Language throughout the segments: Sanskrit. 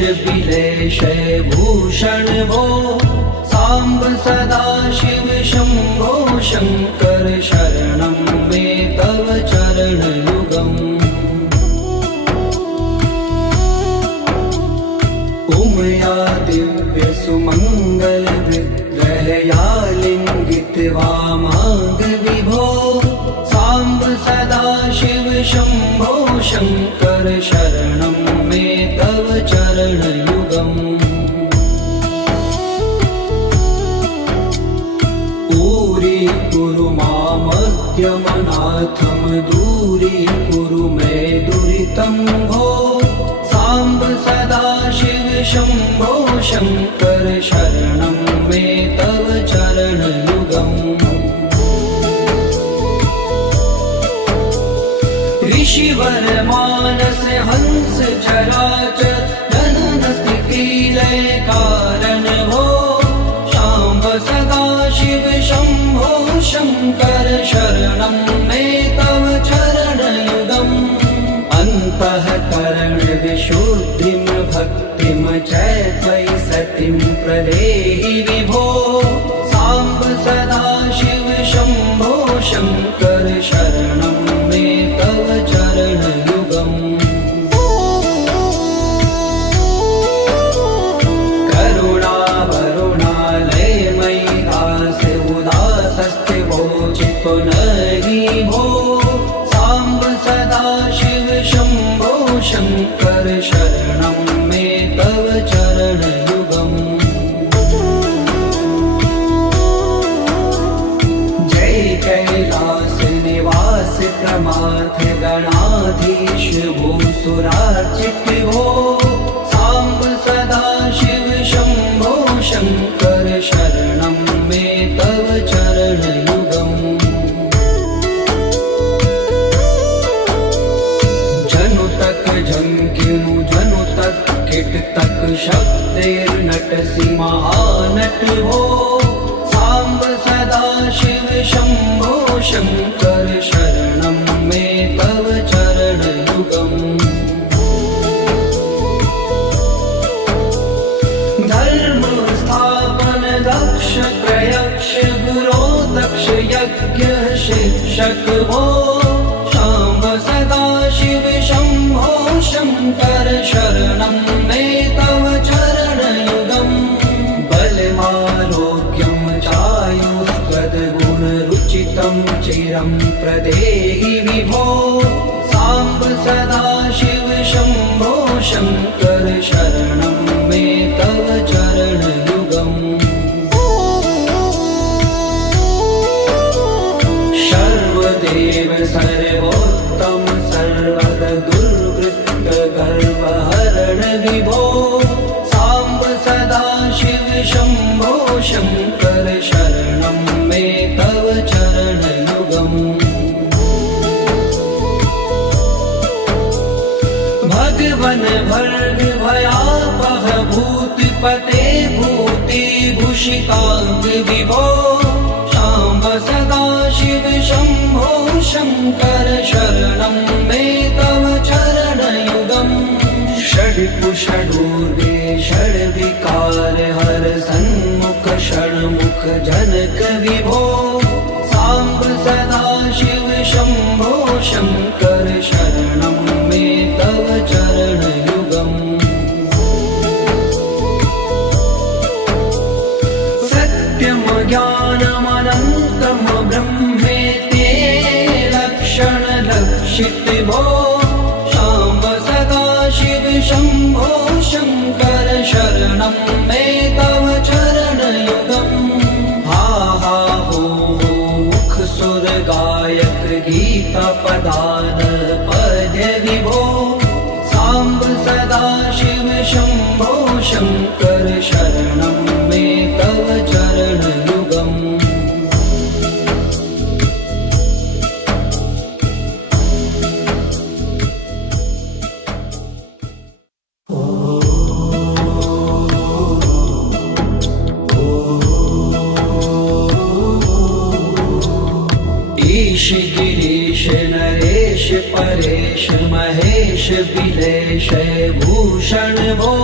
विलेशय भूषण भो साम्ब सदा शिव शंभो शंकर शरणं मे तव चरणयुगम् उमया दिव्य सुमंगल विग्रहया लिंगित वामांग विभो साम्ब सदा शिव शंभो शंकर शरणं मे तव चरणयुगम् कुरु मामद्यमनाथं दूरीकुरु मे दुरितं भो साम्ब सदा शिव शंभो शंकर शरणं मे तव चरणयुगम् ऋषिवर मानस हंस चराचर जनन स्थिति लय कारण भो शाम्ब सदा शिव शंभो शंकर शरणं मे तव चरणयुगम् अन्तःकरण विशुद्धिं भक्तिं च त्वयि सतिं प्रदेहि विभो साम्ब सदा शिव शंभो शंकर शरणं मे तव चरणयुगम् पुनरि भो साम्ब सदा शिव शंभो शंकर शरणं मे तव चरणयुगम् जय कैलास निवास प्रमाथ गणाधीश भूसुरार्चित भो साम्ब सदा शिव शंभो शंकर शरणं मे तव चरणयुगम् झंकिनु जनु तक किट तक शब्दैर्नटसि महानट भो साम्ब सदा शिव शंभो शंकर शरणं मे तव चरणयुगम् धर्म स्थापन दक्ष प्रयक्ष गुरो दक्ष यज्ञ शिक्षक भो शाम्ब सदा शिव शंभो शंकर शरणं मे तव चरणयुगम् बलमारोग्यं चायुस्त्वद्गुणरुचितं चिरं प्रदेहि विभो साम्ब सदा शिव शंभो शंकर शरणं मे तव चरणयुगम् सर्वदेव सर्वोत्तम सर्वद दुर्वृत्त गर्वहरण विभो साम्ब सदा शिव शंभो शंकर शरणं मे तव चरणयुगम् भगवन भर्ग भयापह भूतिपते भूति भूषितांग विभो साम्ब सदा शिव शंभो शंकर शरणं मे तव चरणयुगम् षड्पुषडूर्वे षड्विकार हर सन्मुख षण्मुख जनक विभो साम्ब सदा शिव शंभो शंकर शरणं मे तव चरणयुगम् सत्यं ज्ञानमनन्तं ब्रह्मेति लक्षण लक्षित भो शाम्ब सदा शिव शंभो शंकर शरणं मे तव चरणयुगम् हा हा हो मुख सुर गायक गीता पदान पद्य विभो साम्ब सदा शिव शंभो शंकर शरणं मे तव चरणयुगम् विलेशय भूषण भो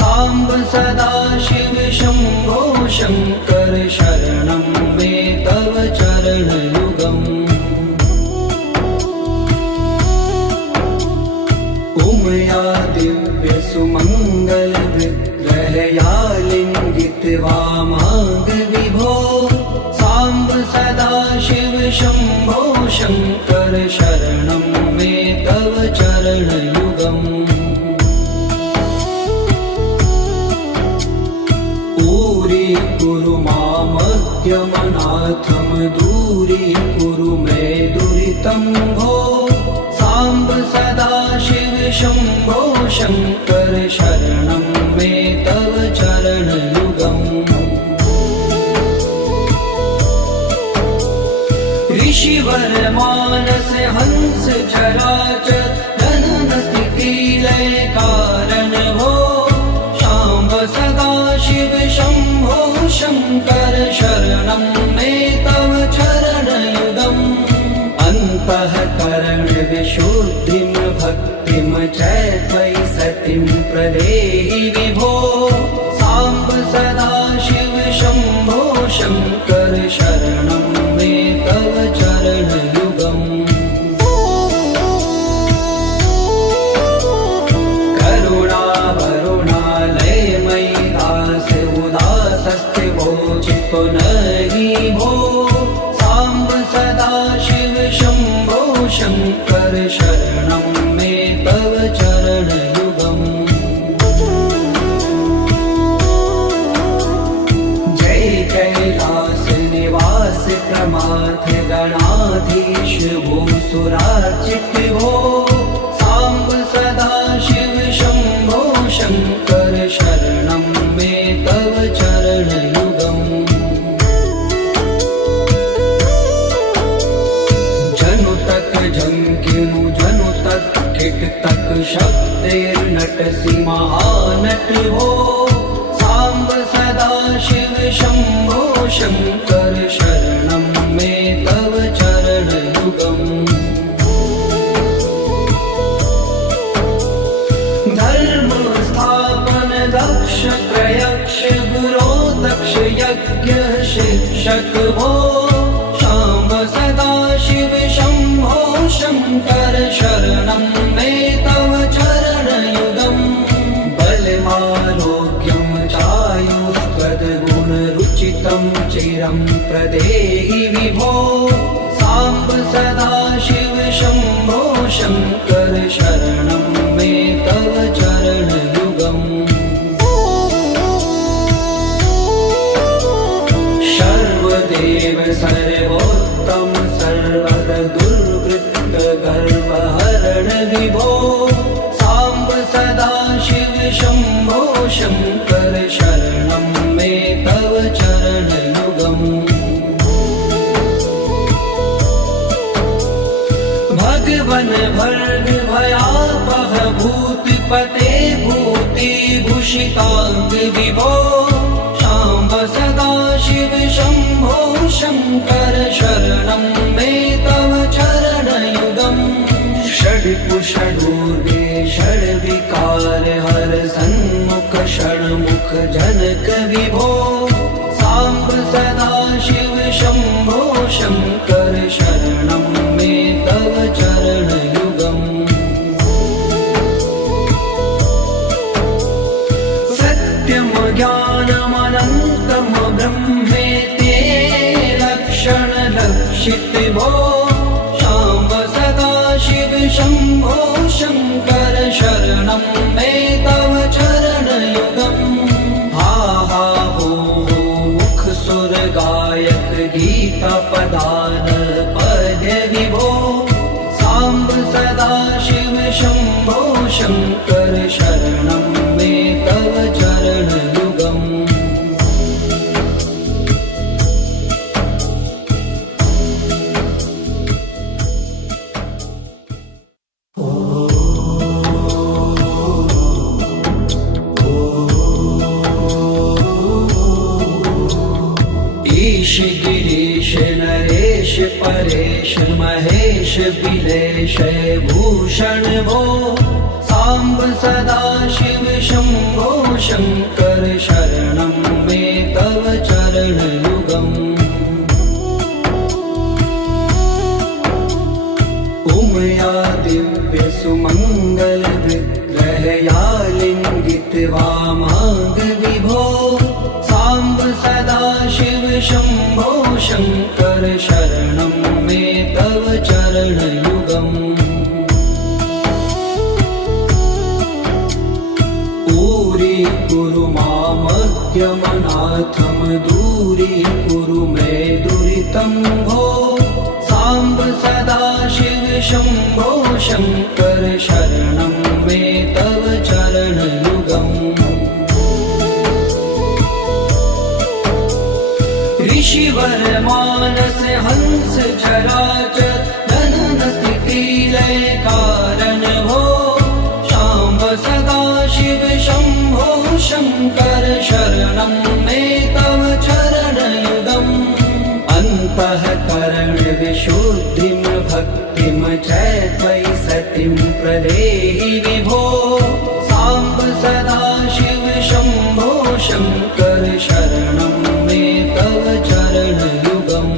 साम्ब सदाशिव शम्भो शङ्कर शरणं मे तव चरणयुगम् उमया दिव्य सुमङ्गल विग्रहया लिङ्गित्वा माग विभो साम्ब सदाशिव शम्भो शङ्कर शरणं मे तव चरणयुगम् दूरी मामद्यमनाथं दूरीकुरु मे दुरितं भो साम्ब सदाशिव शम्भो शङ्कर शरणं मे तव चरणयुगम् ऋषिवर मानस हंस चराचर जनन स्थिति लय कारण भो शाम्ब सदाशिव शम्भो शङ्कर शरणं मे तव चरणयुगम् अन्तःकरण विशुद्धिं भक्तिं च त्वयि सतिं प्रदेहि विभो साम्ब सदाशिव शम्भो शङ्कर शरणं मे तव चरणयुगम् चित्तो नहि भो साम्ब सदाशिव शम्भो शङ्कर शरणं मे तव चरणयुगम् जय कैलास निवास प्रमाथ गणाधीश भूसुरार्चित भो साम्ब सदाशिव शम्भो शङ्कर शरणं मे तव चरणयुगम् जंकिनु जनु तक किट तक शक्तिर्नटसि महानट भो साम्ब सदाशिव शम्भो शङ्कर शरणं मे तव चरणयुगम् धर्म स्थापन दक्ष प्रयक्ष गुरो दक्ष यज्ञ शिक्षक भो शाम्ब सदाशिव शम्भो शङ्कर शरणं मे तव चरणयुगम् बलमारोग्यं चायुस्त्वद्गुणरुचितं चिरं प्रदेहि विभो साम्ब सदाशिव शम्भो शङ्कर शरणं मे तव चरणयुगम् सर्वदेव सर्वोत्तम सर्वर दुर्वृत्त गर्वहरण विभो साम्ब सदाशिव शम्भो शङ्कर शरणं मे तव चरणयुगम् भगवन भर्ग भयापह भूतिपते भूतिभूषिताङ्ग विभो साम्ब सदाशिव शम्भो शङ्कर शरणं मे तव चरणयुगम् षड्पुषडूर्वे षड्विकार हर सन्मुख षण्मुख जनक विभो साम्ब सदाशिव शम्भो शङ्कर शरणं मे तव चरणयुगम् सत्यं ज्ञानमनन्तं ब्रह्मेति लक्षणलक्षित भो साम्ब सदाशिव शम्भो शङ्कर शरणं मे तव चरणयुगम् हा हा हो मुख सुर गायक गीता पदान पद्य विभो साम्ब सदाशिव शम्भो शङ्कर शरणं मे तव चरणयुगम् ईश गिरीश नरेश परेश महेश बिलेश भूषण भो सांब सदा शिव शंभो शंकर शरणं मे तव चरणयुगम् उमया दिव्य सुमंगल विग्रहया लिंगित वामांग विभो सांब सदा शिव शंभो शंकर शरणं मे तव चरणयुगम् दूरी मामज्ञमनाथं दूरीकुरु मे दुरितं भो सांब सदा शिव शंभो शंकर शरणं मे तव चरणयुगम् ऋषिवर मानस हंस चराचर जनन स्थिति लय कारण भो सांब सदा शिव शंभो शंकर शरणं मे तव चरणयुगम् अन्तःकरण विशुद्धिं भक्तिं च त्वयि सतिं प्रदेहि विभो सांब सदा शिव शंभो शंकर शरणं मे तव चरणयुगम्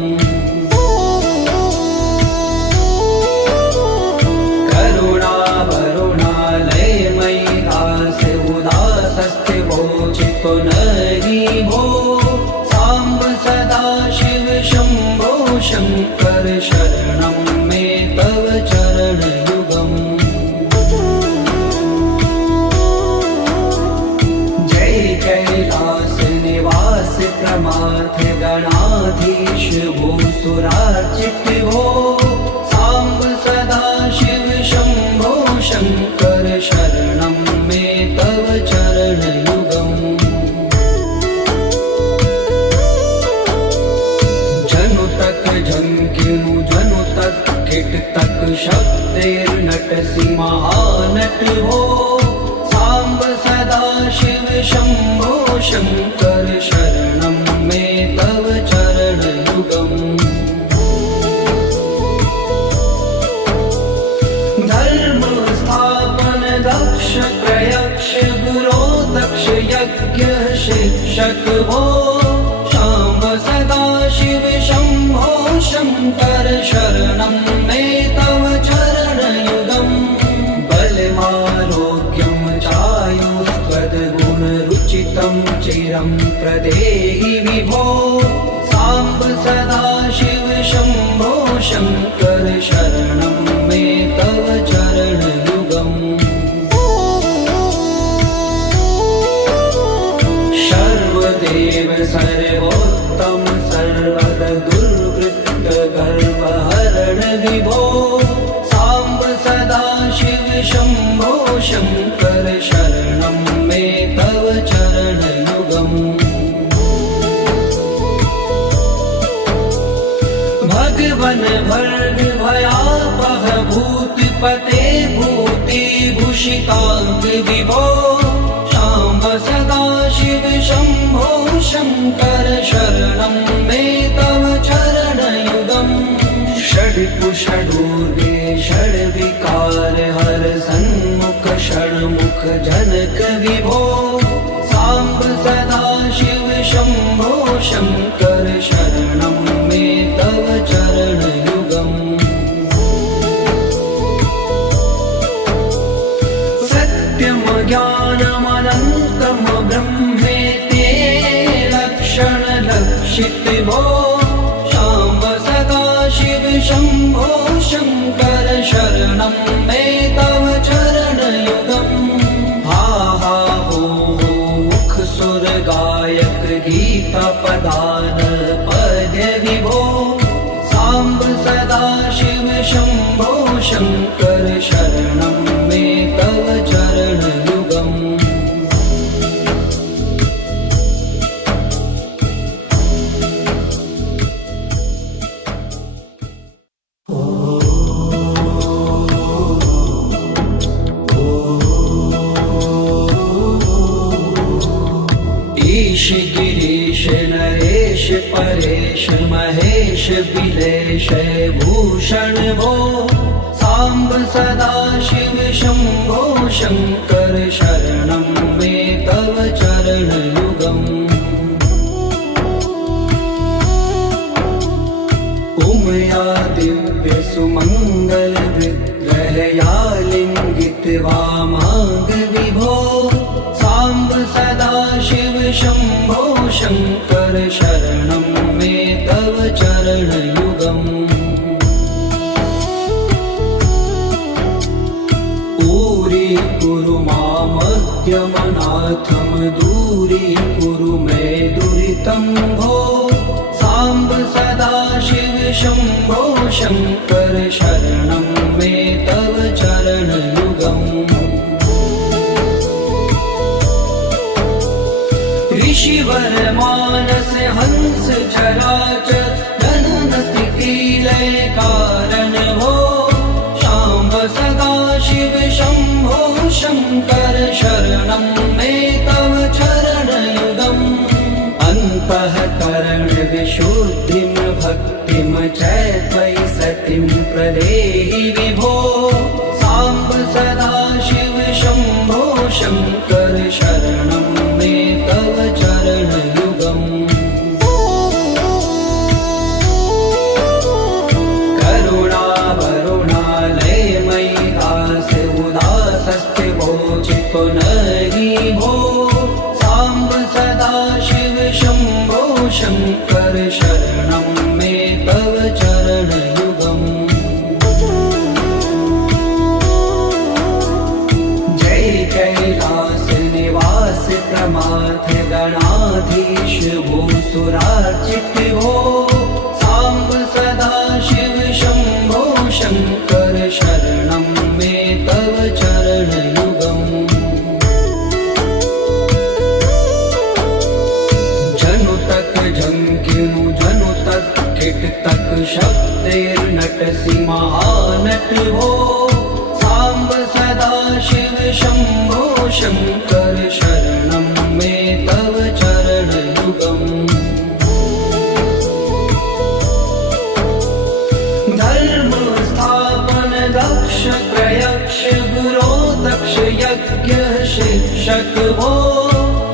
चितो नरि भो सांब सदा शिव शंभो शंकर शरणं मे तव चरणयुगम् जय कैलास निवास प्रमाथ गणाधीश भूसुरार्चित भो सांब सदा शिव शंभो शंकर शरणं मे तव चरणयुगम् जनु तक झंकिनु जनु तक किट तक शब्देर्नटसि महानट हो सांब सदा शिव शंभो शंकर शरणं मे तव चरणयुगम् धर्म स्थापन दक्ष प्रयक्ष गुरो दक्ष यज्ञ शिक्षक भो सांब सदा शिव शंभो शंकर शरणं मे तव चरणयुगम् बलमारोग्यं चायुस्त्वद्गुणरुचितं चिरं प्रदेहि विभो सांब सदा शिव शंभो शंकर शरणं मे तव चरणयुगम् सर्वदेव सर्वोत्तम सर्वद दुर्वृत्त गर्वहरण विभो सांब सदा शिव शंभो शंकर शरणं मे तव चरणयुगम् भगवन भर्ग भयापह भूतिपते भूतिभूषितांग विभो सांब सदा शिव शंभो शंकर शरणं मे तव चरणयुगम् षड्कुषडूर्वे षड्विकार हर सन्मुख षण्मुख जनक विभो सांब सदा शिव शंभो शंकर शरणं मे तव चरणयुगम् सत्यं ज्ञानमनन्तं ब्रह्मेति लक्षण लक्षित भो सांब सदा शिव शंभो शंकर शरणं मे तव चरणयुगम् हा हा हो मुख सुर गायक गीता पदान पद्य विभो सांब सदा शिव शंभो शंकर शरणं मे तव चरणयुगम् गिरीश नरेश परेश महेश बिलेश भूषण भो सांब सदा शिव शंभो शंकर शरणं मे तव चरणयुगम् उमया दिव्य सुमंगल विग्रहया लिंगित वामांग विभो सांब सदा शिव शंभो शंकर शरणं मे तव चरणयुगम् कुरु मामद्यमनाथं दूरीकुरु मे दुरितं भो सांब सदा शिव शंभो शंकर शरणं मे तव चरणयुगम् ऋषिवर मानस हंस चराचर जनन स्थिति लय कारण भो सांब सदा शिव शंभो शंकर शरणं मे तव चरणयुगम् अन्तःकरण विशुद्धिं भक्तिं च त्वयि सतिं प्रदेहि विभो सांब सदा शिव शंभो शंकर शरणं मे तव चरणयुगम् नहि भो सांब सदा शिव शंभो शंकर शरणं मे तव चरणयुगम् जय कैलास निवास प्रमाथ गणाधीश भूसुरार्चित भो सांब सदा शिव शंभो शंकर शरणं मे तव चरणयुगम् झंकिनु जनु तक किट तक शब्दैर्नटसि महानट भो सांब सदा शिव शंभो शंकर शरणं मे तव चरणयुगम् धर्म स्थापन दक्ष प्रयक्ष गुरो दक्ष यज्ञ शिक्षक भो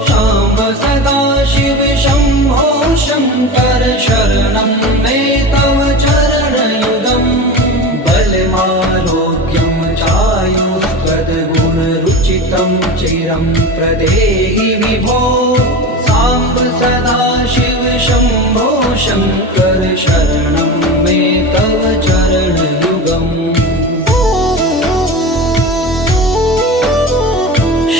सांब सदा शिव शंभो शंकर शरणं मे तव चरणयुगम् बलमारोग्यं चायुस्त्वद्गुणरुचितं चिरं प्रदेहि विभो सांब सदा शिव शंभो शंकर शरणं मे तव चरणयुगम्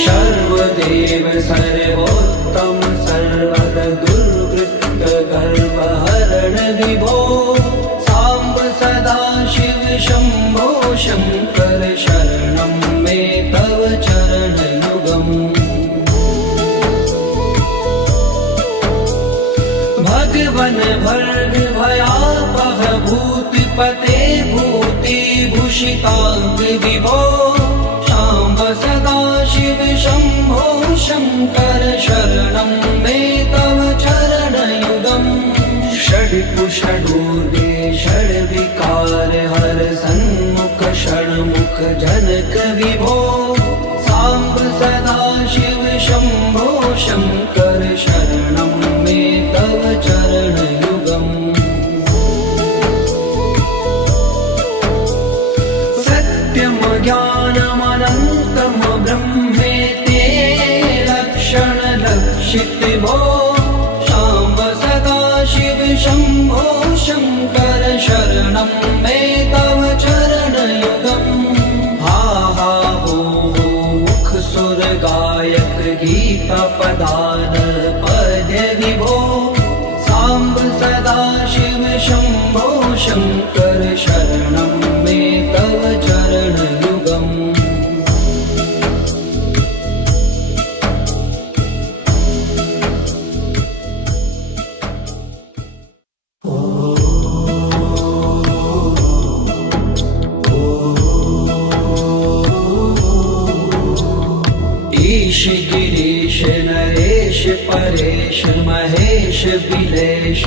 सर्वदेव सर्वोत्तम सर्वद दुर्वृत्त गर्वहरण विभो सांब सदा शिव शंभो शंकर शरणं मे तव चरणयुगम् भगवन भर्ग भयापह भूतिपते भूतिभूषितांग विभो सांब सदा शिव शंभो शंकर शरणं मे तव चरणयुगम् षड्कुषडूर्वे षड्विकार हर सन्मुख षण्मुख जनक विभो सांब सदा शिव शंभो शंकर शरणं मे तव चरणयुगम् सत्यं ज्ञानमनन्तं ब्रह्मेति लक्षण लक्षित भो सांब सदा शिव शंभो शंकर शरणं मे तव चरणयुगम् हा हा हो मुख सुर गायक गीता पदान पद्य विभो सांब सदा शिव शंभो शंकर शरणं मे तव चरणयुगम् महेश बिलेश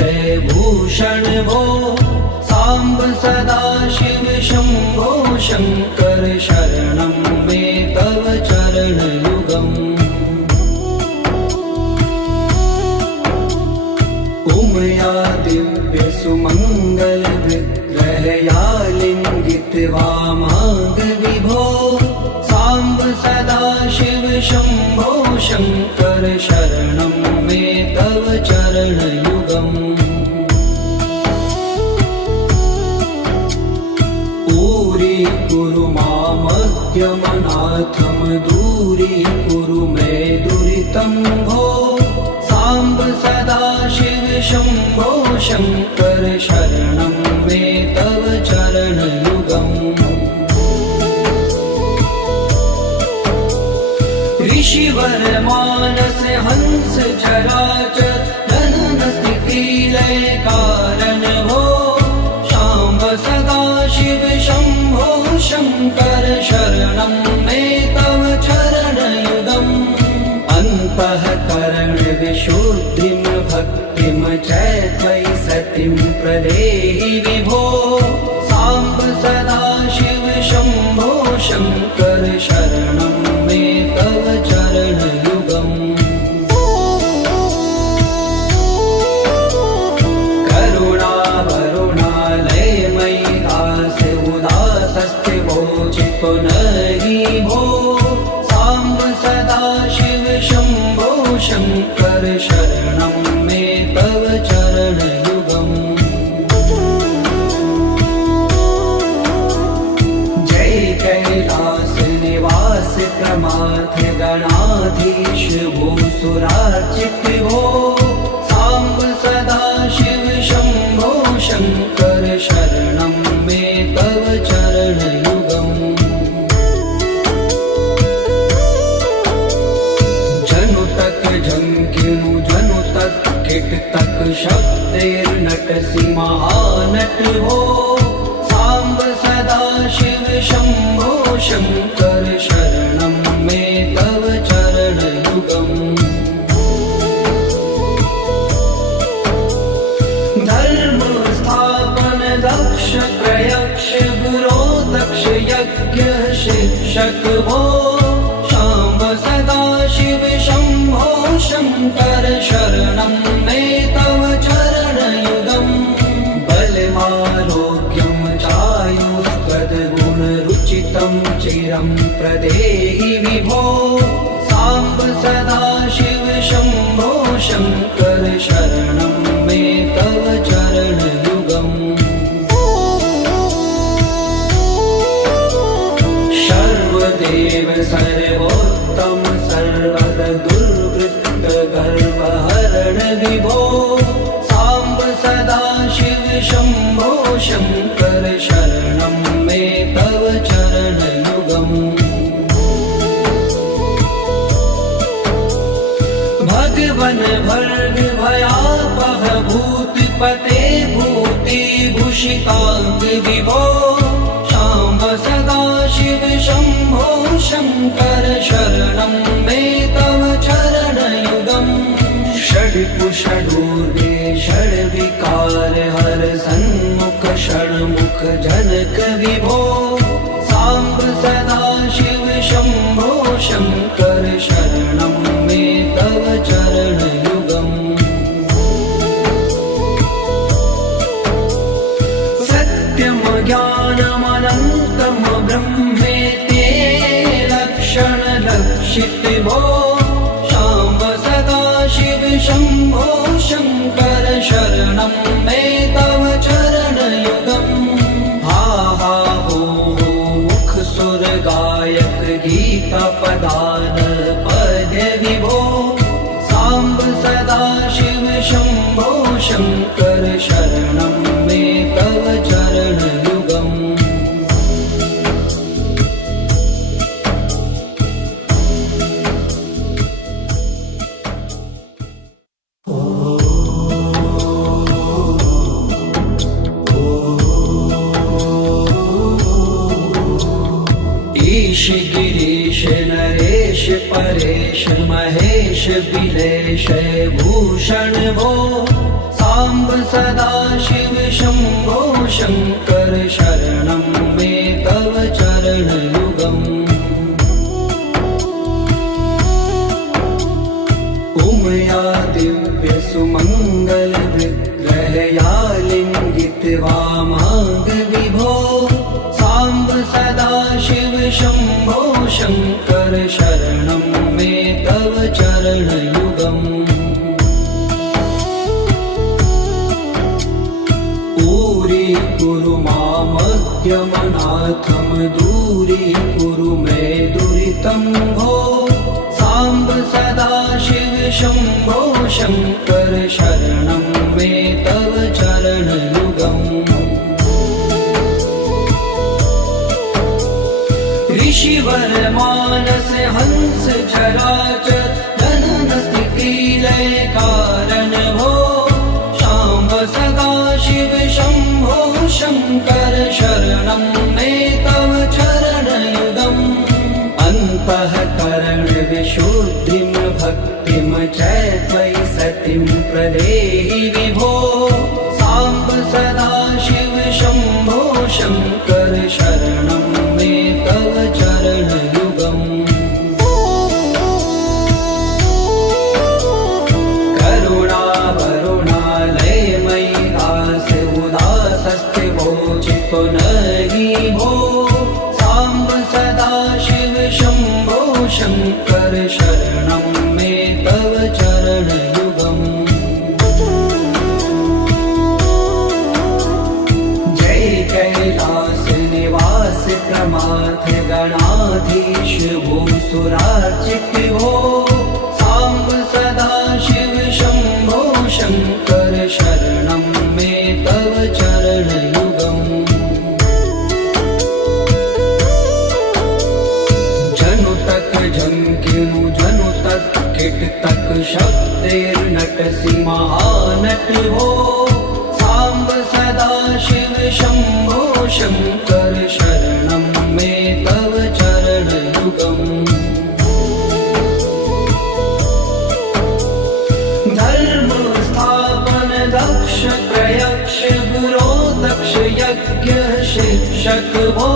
भूषण भो सांब सदा शिव शंभो शंकर शरणं मे तव चरण युगम् उमया दिव्य सुमंगल विग्रहया लिंगित वामांग विभो सांब सदा शिव शंभो शंकर शरणं मे तव चरण युगम् ऊरी कुरु मामज्ञमनाथम दूरी कुरु मे दुरितं भो सांब सदा शिव शंभो शंकर शरणं मे तव चरण युगम् ऋषिवर मानस हंस चराचर जनन स्थिति लय कारण भो शाम्ब सदा शिव शंभो शंकर शरणं मे तव चरण युगम् अन्तःकरण विशुद्धिं भक्तिं च त्वयि सतिं प्रदेहि विभो सांब सदा शिव शंभो शंकर शरणं मे तव चरण युगम् करुणा वरुणालय मयि दास उदासस्थिवो चित्तो नहि भो सांब सदा शिव शंभो शंकर शरणं मे तव चरण युगम् जय कैलास निवास प्रमाथ गणाधीश भूसुरार्चित भो सांब सदा शिव शंभो शंकर शरणं मे तव चरण युगम् जनु तक झंकिनु जनु तक किट तक शब्दैर्नटसि महानट भो सांब सदा शिव शंभो शंकर शरणं मे तव चरण युगम् धर्म स्थापन दक्ष प्रयक्ष गुरो दक्ष यज्ञ शिक्षक भो शाम्ब सदा शिव शंभो शंकर शरणं मे तव चरण युगम् बलमारोग्यं चायुस्त्वद्गुणरुचितं चिरं प्रदेहि विभो सांब सदा शिव शंभो शंकर शरणं मे तव चरण युगम् सर्वदेव सर्वोत्तम सर्वद दुर्वृत्त गर्वहरण विभो सांब सदा शिव शंभो शंकर शरणं मे तव चरण युगम् भगवन भर्ग भयापह भूतपते भूति भूषितांग विभो शाम्ब सदा शिव शंभो शंकर शरणं मे तव चरण युगम् षड्पुषडूर्वे षड्विकार हर सन्मुख षण्मुख जनक विभो सांब सदा शिव शंभो शंकर शरणं मे तव चरण युगम् सत्यम ज्ञानमनन्तं ब्रह्मेति लक्षण लक्षित भो शाम्ब सदा शिव शंभो शंकर शरणं मे तव चरण युगम् हा हा हो मुख सुर गायक गीता पदान पद्य विभो सांब सदा शिव शंभो शंकर शरणं मे तव चरण युगम् ईश गिरीश नरेश परेश महेश विलेशय भूषण भो साम्ब सदाशिव शम्भो शङ्कर शरणं मे तव चरणयुगम् उमया दिव्य सुमङ्गल विग्रहया लिङ्गित वामाङ्ग विभो साम्ब सदाशिव शम्भो शङ्कर शरणं मे तव चरणयुगम् दूरी मामज्ञमनाथं दूरीकुरु मे दुरितं भो साम्ब सदाशिव शम्भो शङ्कर शरणं मे तव चरणयुगम् ऋषिवर मानस हंस चराचर जनन स्थिति लय कारण भो शाम्ब सदाशिव शम्भो शङ्कर शरणं मे तव चरणयुगम् अन्तःकरण विशुद्धिं भक्तिं च त्वयि सतिं प्रदेहि विभो साम्ब सदाशिव शम्भो शङ्कर शरणं मे तव चरणयुगम् पुनरि भो साम्ब सदाशिव शम्भो शङ्कर शरणं मे तव चरणयुगम् जय कैलास निवास प्रमाथ गणाधीश भूसुरार्चित भो साम्ब सदाशिव शम्भो शङ्कर शरणं मे तव चरणयुगम् झंकिनु जनु तक किट तक शब्देर्नटसि महानट हो साम्ब सदाशिव शम्भो शङ्कर शरणं मे तव चरणयुगम् धर्म स्थापन दक्ष प्रयक्ष गुरो दक्ष यज्ञ शिक्षक भो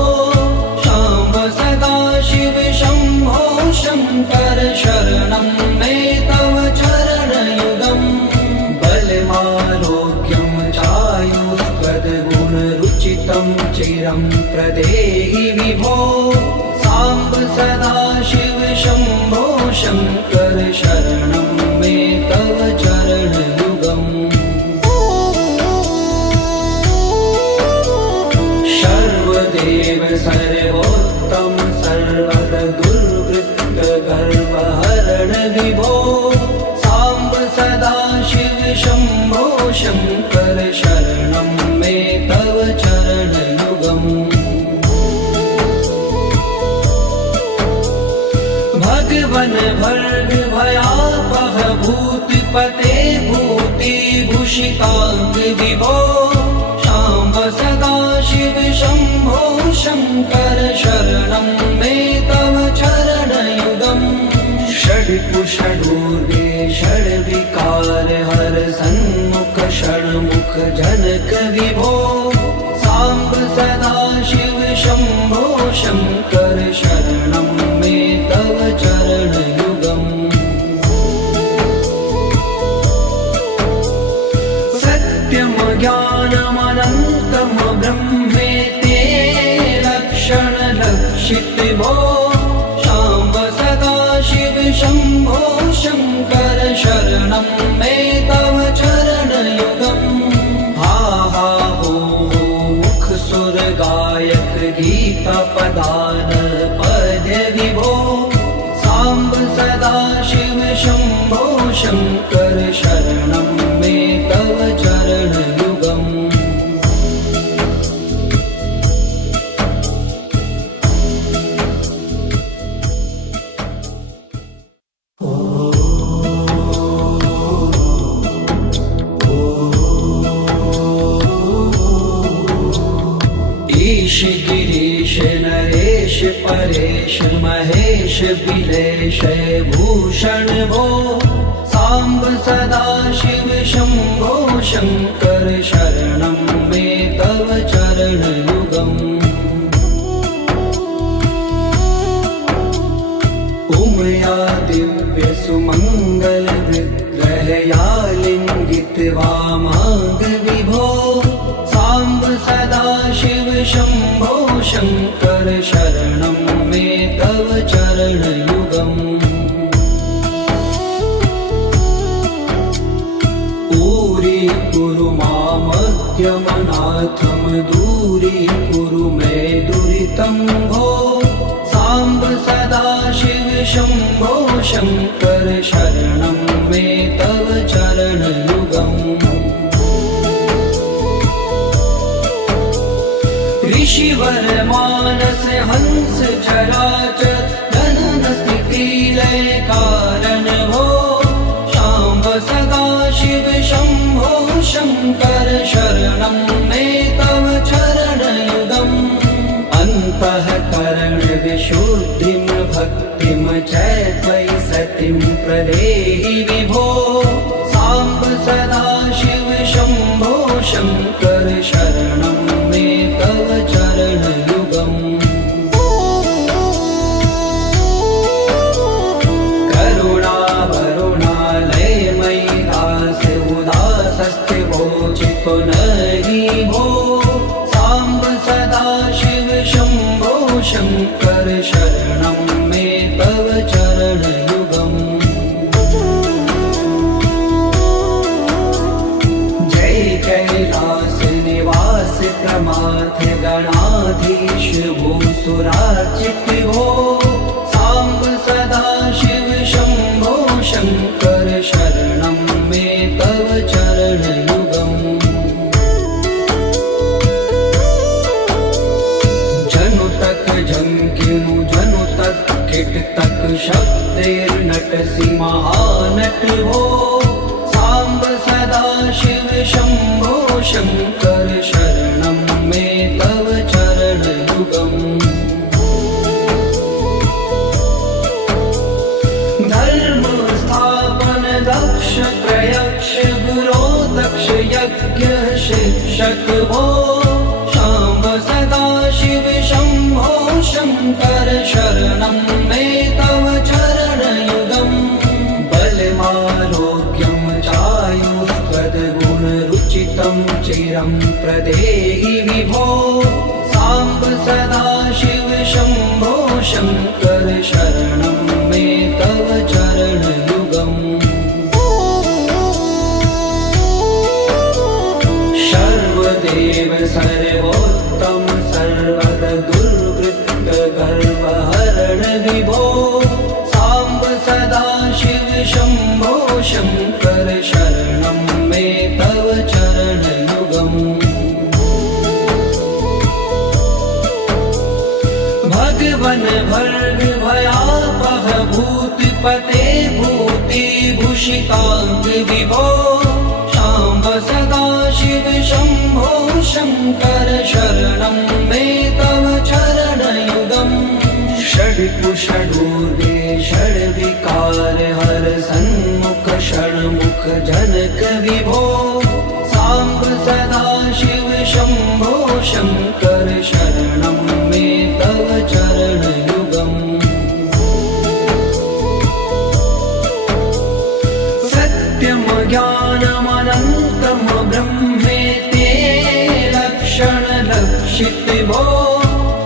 शाम्ब सदाशिव शम्भो शङ्कर शरणं मे तव चरणयुगम् बलमारोग्यं चायुष्पदगुणरुचितं चिरं प्रदेहि विभो साम्ब सदाशिव शम्भो शङ्कर शरणं मे तव चरणयुगम् सर्वदेव सर्वोत्तम सर्वद दुर्वृत्त गर्वहरण विभो साम्ब सदाशिव शम्भो शङ्कर शरणं मे तव चरणयुगम् भगवन् भर्ग भयापह भूतिपते भूतिभूषिताङ्ग विभो साम्ब सदाशिव शम्भो शङ्कर शरणं मे तव चरणयुगम् षड्कुषडूर्वे षड्विकार हर सन्मुख षण्मुख जनक विभो साम्ब सदाशिव शम्भो शङ्कर शरणं मे तव चरणयुगम् सत्यं ज्ञानमनन्तं ब्रह्मेति लक्षणलक्षित भो शाम्ब सदाशिव शम्भो शङ्कर शरणं मे तव चरणयुगम् हा हा हो मुख सुर गायक गीता पदान पद्य विभो साम्ब सदाशिव शम्भो शङ्कर शरणं मे तव चरणयुगम् परेश महेश बिलेश भूषण भो सांब सदा शिव शंभो शंकर शरणं मे तव चरणयुगम् उमया दिव्य सुमंगल विग्रहया लिंगित वामांग विभो सांब सदा शिव शंभो शंकर शरणं मे तव चरणयुगम् कुरु मामद्यमनाथं दूरीकुरु मे दुरितं भो सांब सदा शिव शंभो शंकर शरणं मे तव चरणयुगम् ऋषिवर मानस हंस चराचर जनन स्थिति लय कारण भो सांब सदा शिव शंभो शंकर शरणं मे तव चरणयुगम् अन्तःकरण विशुद्धिं भक्तिं च त्वयि सतिं प्रदेहि विभो सांब सदा शिव शंभो शंकर शरणं मे तव चरणयुगम् पुनरि भो सांब सदा शिव शंभो शंकर शरणं मे तव चरणयुगम् जय कैलास निवास प्रमाथ गणाधीश भूसुरार्चित भो सांब सदा शिव शंभो शंकर शरणं मे तव चरणयुगम् जंकिनु जनु तक किट तक शब्देर्नटसि महानट हो सांब सदा शिव शंभो शंकर शरणं मे तव चरणयुगम् धर्म स्थापन दक्ष प्रयक्ष गुरो दक्ष यज्ञ शिक्षक भो सांब सदा शिव शंभो शंकर शरणं मे तव चरणयुगम् बलमारोग्यं चायुस्त्वद्गुणरुचितं चिरं प्रदेहि विभो सांब सदा शिव शंभो शंकर शरणं मे तव चरणयुगम् सर्वदेव सर्वोत्तम सर्वद दुर्वृत्त गर्वहरण विभो सांब सदा शिव शंभो शंकर शरणं मे तव चरणयुगम् भगवन भर्ग भयापह भूतिपते भूतिभूषितांग विभो सांब सदा शिव शंभो शंकर शरणं मे तव चरणयुगम् षड्कुषडूर्वे षड्विकार हर सन्मुख षण्मुख जनक विभो सांब सदा शिव शंभो शंकर शरणं मे तव चरणयुगम् सत्यं ज्ञानमनन्तं ब्रह्मेति लक्षण लक्षित भो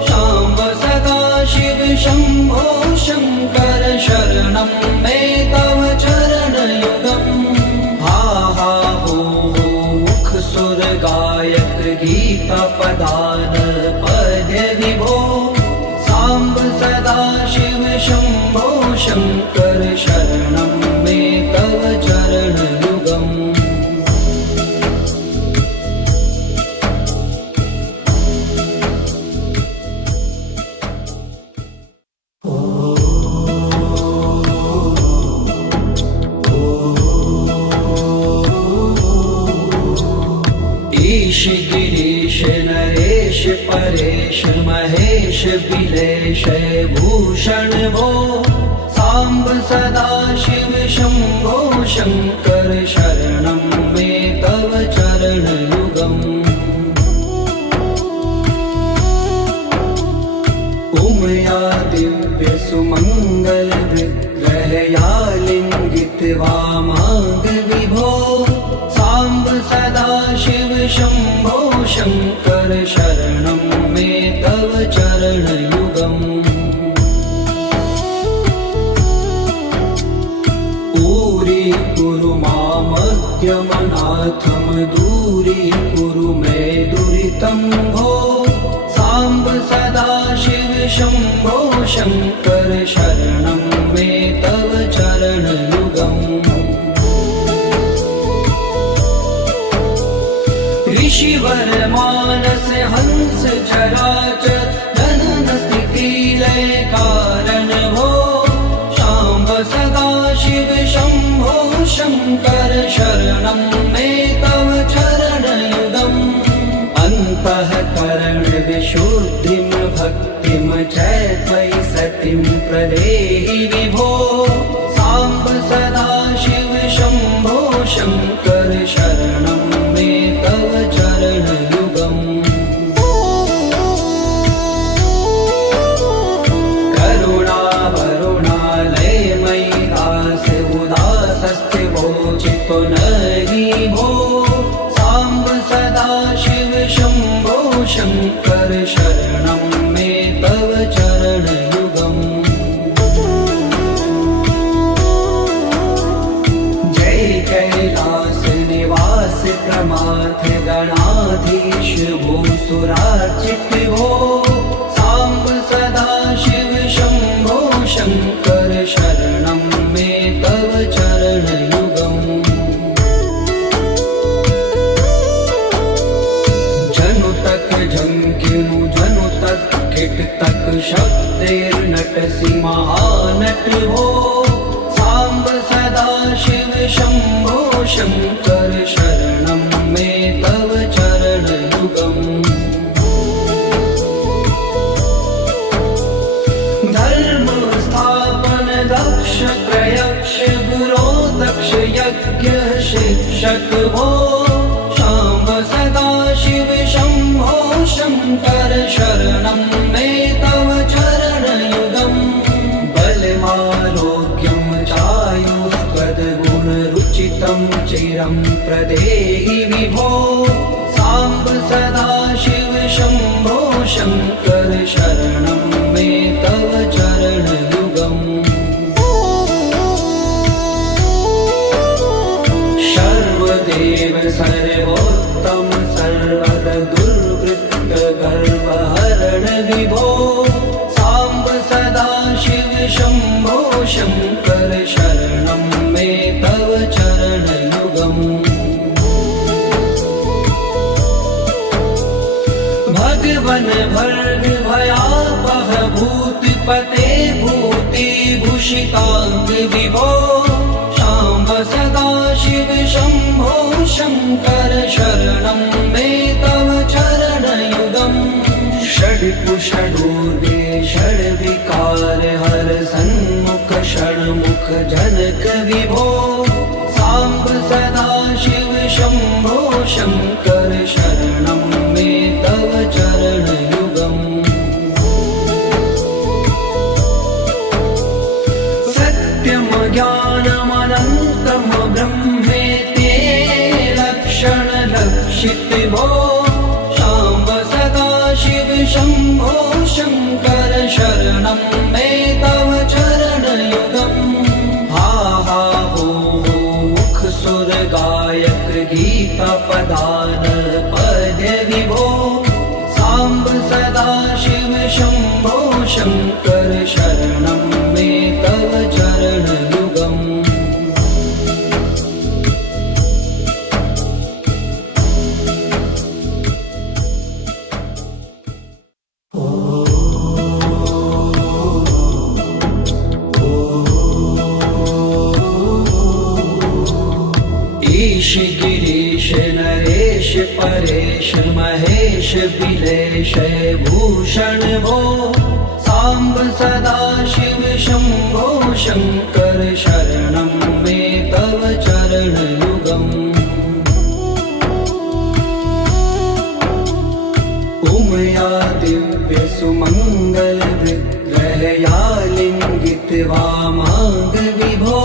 सांब सदा शिव शंभो शंकर शरणं मे तव चरणयुगम् हा हा हो मुख सुर गायक गीता पदान पद्य विभो सांब सदा शिव शंभो शंकर शरणं मे तव चरणयुगम् ईश गिरीश नरेश परेश महेश बिलेश भूषण भो सांब सदा शिव शंभो शंकर शरणं मे तव चरणयुगम् उमया दिव्य सुमंगल विग्रहया लिंगित वामांग विभो सांब सदा शिव शंभो शंकर शरणं मे तव चरणयुगम् कुरु मामज्ञमनाथम दूरी कुरु मे दुरितं भो सांब सदा शिव शंभो शंकर शरणं मे तव चरणयुगम् ऋषिवर मानस हंस चराचर जनन स्थिति लय कारण भो सांब सदा शिव शंभो शंकर शरणं मे तव चरणयुगम् अन्तःकरण विशुद्धिं भक्तिं च त्वयि सतिं प्रदेहि विभो सांब सदा शिव शंभो शंकर शरणं मे तव चरणयुगम् चितो नहि भो सांब सदा शिव शंभो शंकर शरणं मे तव चरणयुगम् जय कैलास निवास प्रमाथ गणाधीश भूसुरार्चित भो सांब सदा शिव शंभो शंकर शरणं मे तव चरणयुगम् जनु तक झंकिनु जनु तक किट तक शब्दैर्नटसि महानट हो सांब सदा शिव शंभो शंकर शरणं मे तव चरणयुगम् धर्म स्थापन दक्ष प्रयक्ष गुरो दक्ष यज्ञ शिक्षक भो सांब सदा शिव शंभो शंकर शरणं मे तव चरणयुगम् बलमारोग्यं चायुष्पदगुणरुचितं चिरं प्रदेहि विभो सांब सदा शिव शंभो शंकर शरणं मे तव चरणयुगम् सर्वदेव सर्वोत्तम सर्वद दुर्वृत्त गर्वहरण विभो सांब सदा शिव शंभो शंकर शरणं मे तव चरणयुगम् भगवन भर्ग भयापह भूतिपते भूतिभूषितांग विभो सांब सदा शिव शंभो शंकर शरणं मे तव चरणयुगम् षड्कुषडूर्वे षड्विकार हर सन्मुख षण्मुख जनक विभो सांब सदा शिव शंभो शंकर शरणं मे तव चरणयुगम् सत्यम ज्ञानमनन्तं ब्रह्मेति लक्षण लक्षित भो सांब सदा शिव शंभो शंकर शरणं मे तव चरणयुगम् हा हा हो मुख सुर गायक गीता पदान पद्य विभो सांब सदा शिव शंभो शंकर शरणं मे तव चरणयुगम् ईश गिरीश नरेश परेश महेश बिलेश भूषण भो सांब सदा शिव शंभो शंकर शरणं मे तव चरण युगम् उमया दिव्य सुमंगल विग्रहया लिंगित वामांग विभो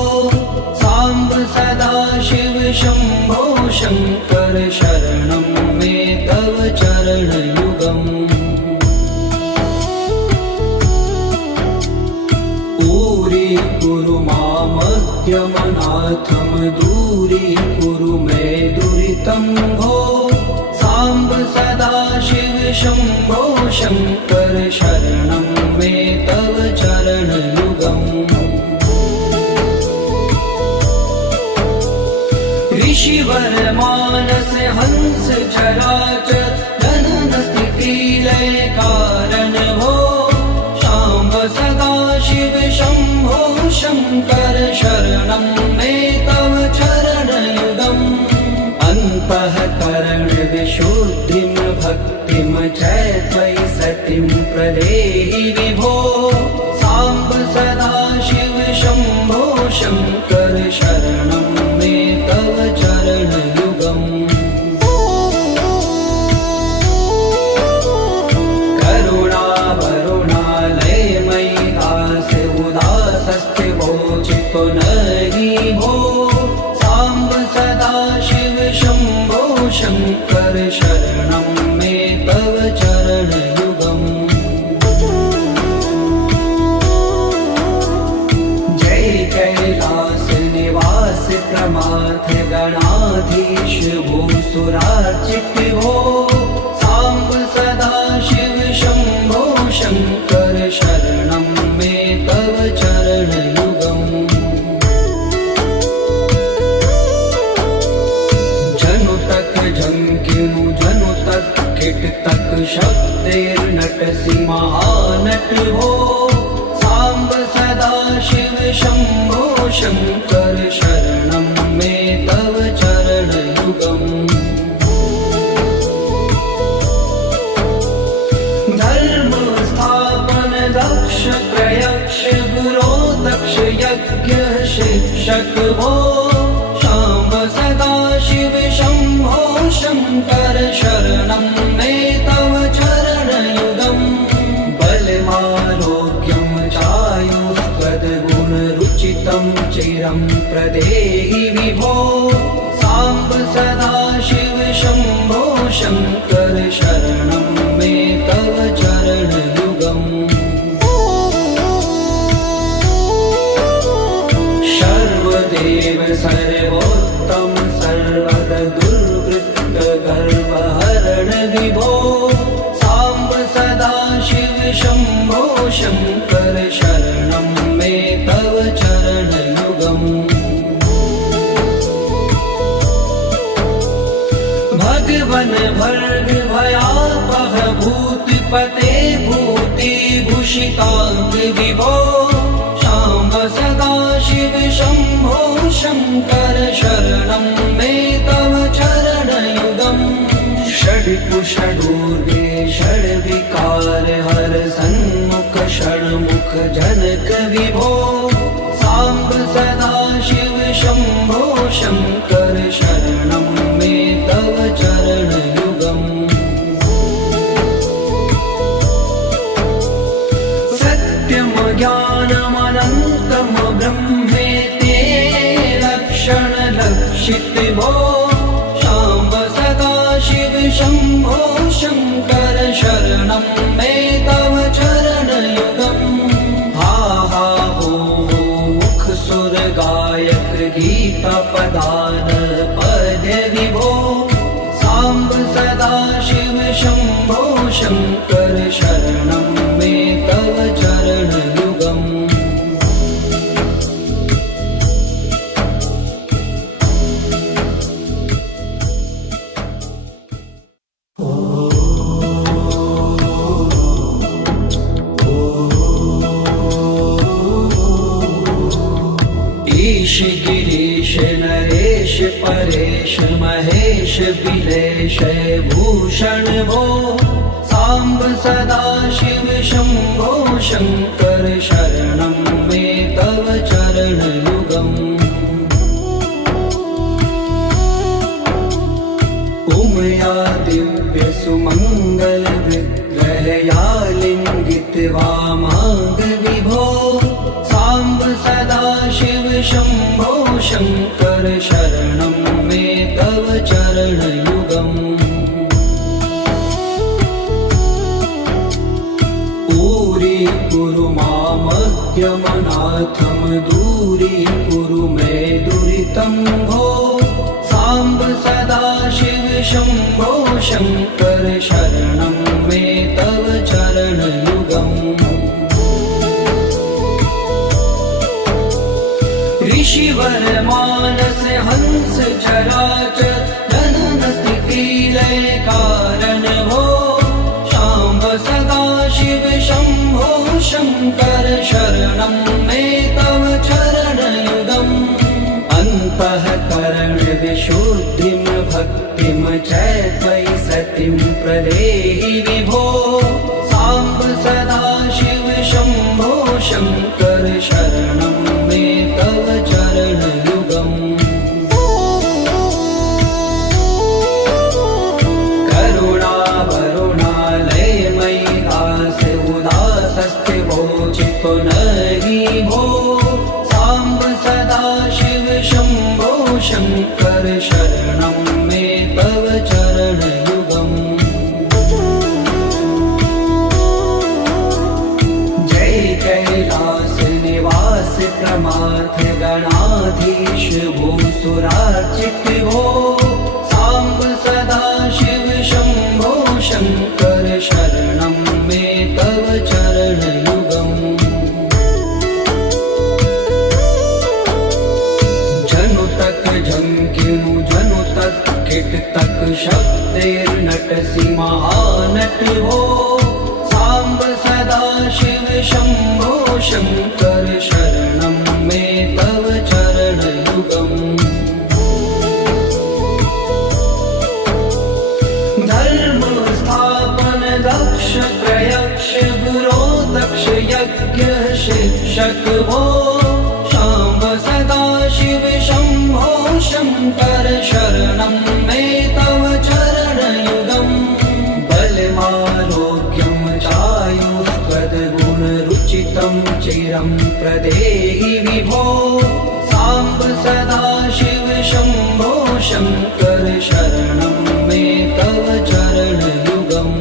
सांब सदा शिव शंभो शंकर शरणं मे तव चरण युगम् पूरी कुरु मामज्ञमनाथम दूरी कुरु मे दुरितं भो सांब सदा शिव शंभो शंकर शरणं मे तव चरण युगम् ऋषिवर मानस हंस चराचर जनन स्थिति लय कारण भो सांब सदा शिव शंभो शंकर शरणं मे तव चरण युगम् अन्तःकरण विशुद्धिं भक्तिं च त्वयि सतिं प्रदेहि विभो सांब सदा शिव शंभो शंकर शरणं मे तव चरण युगम् करुणा वरुणालय मयि दास उदासस्ते वोचितो नहि भो सांब सदा शिव शंभो शंकर शरणं मे तव चरण युगम् जय कैलास निवास प्रमाथ गणाधीश भूसुरार्चित भो सांब सदा शिव शंभो शंकर शरणं मे तव चरण युगम् जनु तक झंकिनु जनु तक किट तक शब्देर्नटसि महानट हो सांब सदा शिव शंभो शंकर शरणं मे तव चरण युगम् धर्म स्थापन दक्ष प्रयक्ष गुरो दक्ष यज्ञ शिक्षक भो सांब सदा शिव शंभो शंकर शरणं मे तव चरण युगम् बलमारोग्यं चायुस्त्वद्गुणरुचितं चिरं प्रदेहि विभो सांब सदा शिव शंभो शंकर शरणं मे तव चरण युगम् सर्वदेव सर्वोत्तम सर्वद दुर्वृत्त गर्वहरण विभो सांब सदा शिव शंभो शंकर शरणं मे तव चरण युगम् भगवन भर्ग भयापह भूतिपते भूति भूषितांग विभो सांब सदा शिव शंभो शंकर शरणं मे तव चरण युगम् षड्कुषडूर्वे षड्विकार हर सन्मुख षण्मुख जनक विभो सांब सदा शिव शंभो शंकर शरणं मे तव चरण युगम् सत्यम ज्ञानमनन्तम ब्रह्मेते लक्षण लक्षित भो सांब सदा शिव शंभो शंकर शरणं मे तव चरण युगम् हा हा हो मुख सुर गायक गीता पदान पद विभो सांब सदा शिव शंभो शंकर शरणं मे तव चरण युगम् ईश गिरीश नरेश परेश महेश बिलेश भूषण भो साम्ब सदा शिव शंभो शंकर शरणं मे तव चरणयुगम् उमया दिव्य सुमंगल विग्रहया लिंगित वामांग विभो साम्ब सदा शिव शंभो शंकर शरणं मे तव चरणयुगम् दूरी मामज्ञमनाथं दूरी कुरु मे दुरितं भो साम्ब सदा शिव शंभो शंकर शरणं मे तव चरणयुगम् ऋषिवर मानस हंस चराचर जनन स्थिति लय कारण भो शाम्ब सदा शिव शंभो शंकर शरणं मे तव चरणयुगम् अन्तःकरण विशुद्धिं भक्तिं च त्वयि सतिं प्रदेहि विभो साम्ब सदा शिव शंभो शंकर शरणं मे तव चरणयुगम् करुणा वरुणालयमयि दास उदासस्ते वोचितो नहि भो साम्ब सदा शिव शंभो शंकर शरणं मे तव चरणयुगम् जय कैलास निवास प्रमाथ गणाधीश भूसुरार्चित भो साम्ब सदा शिव शंभो शंकर शरणं मे तव चरणयुगम् जनु तक झंकिनु जनु तक किट तक शब्दैर्नटसि महानट भो साम्ब सदा शिव शंभो शंकर शरणं मे तव चरणयुगम् धर्म स्थापन दक्ष प्रयक्ष गुरो दक्ष यज्ञ शिक्षक भो शाम्ब सदा शिव शंभो शंकर शरणं मे तव चरणयुगम् बलमारोग्यं चायुस्त्वद्गुणरुचितं चिरं प्रदेहि विभो साम्ब सदा शिव शंभो शंकर शरणं मे तव चरणयुगम्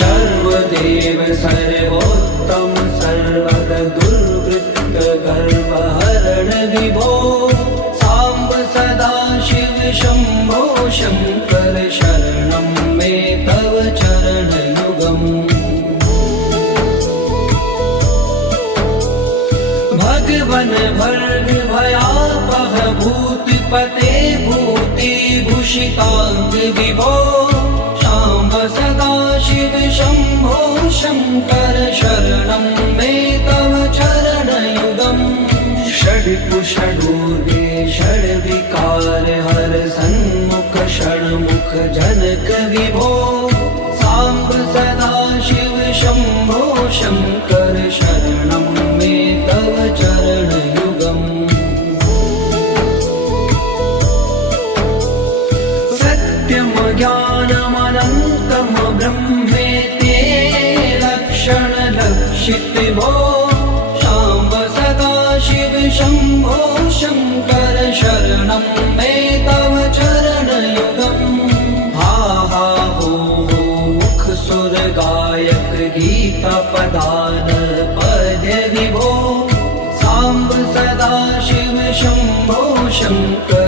सर्वदेव सर्वोत्तम सर्वद दुर्वृत्त गर्वहरण विभो साम्ब सदा शिव शंभो शंकर शरणं मे तव चरणयुगम् भगवन भर्ग भयापह भूतिपते भूतिभूषितांग विभो शाम्ब सदा शिव शंभो शंकर शरणं मे तव चरणयुगम् षड्कुषडूर्गे षड्विकार हर सन्मुख षण्मुख जनक विभो साम्ब सदा शिव शंभो शंकर शरणं मे तव चरणयुगम् सत्यम ज्ञानमनन्तं ब्रह्मेति लक्षण लक्षित भो शाम्ब सदा शिव शंभो शंकर शरणं मे तव चरणयुगम् हा हा हो मुख सुर गायक गीता पदान पद्य विभो साम्ब सदा शिव शंभो शंकर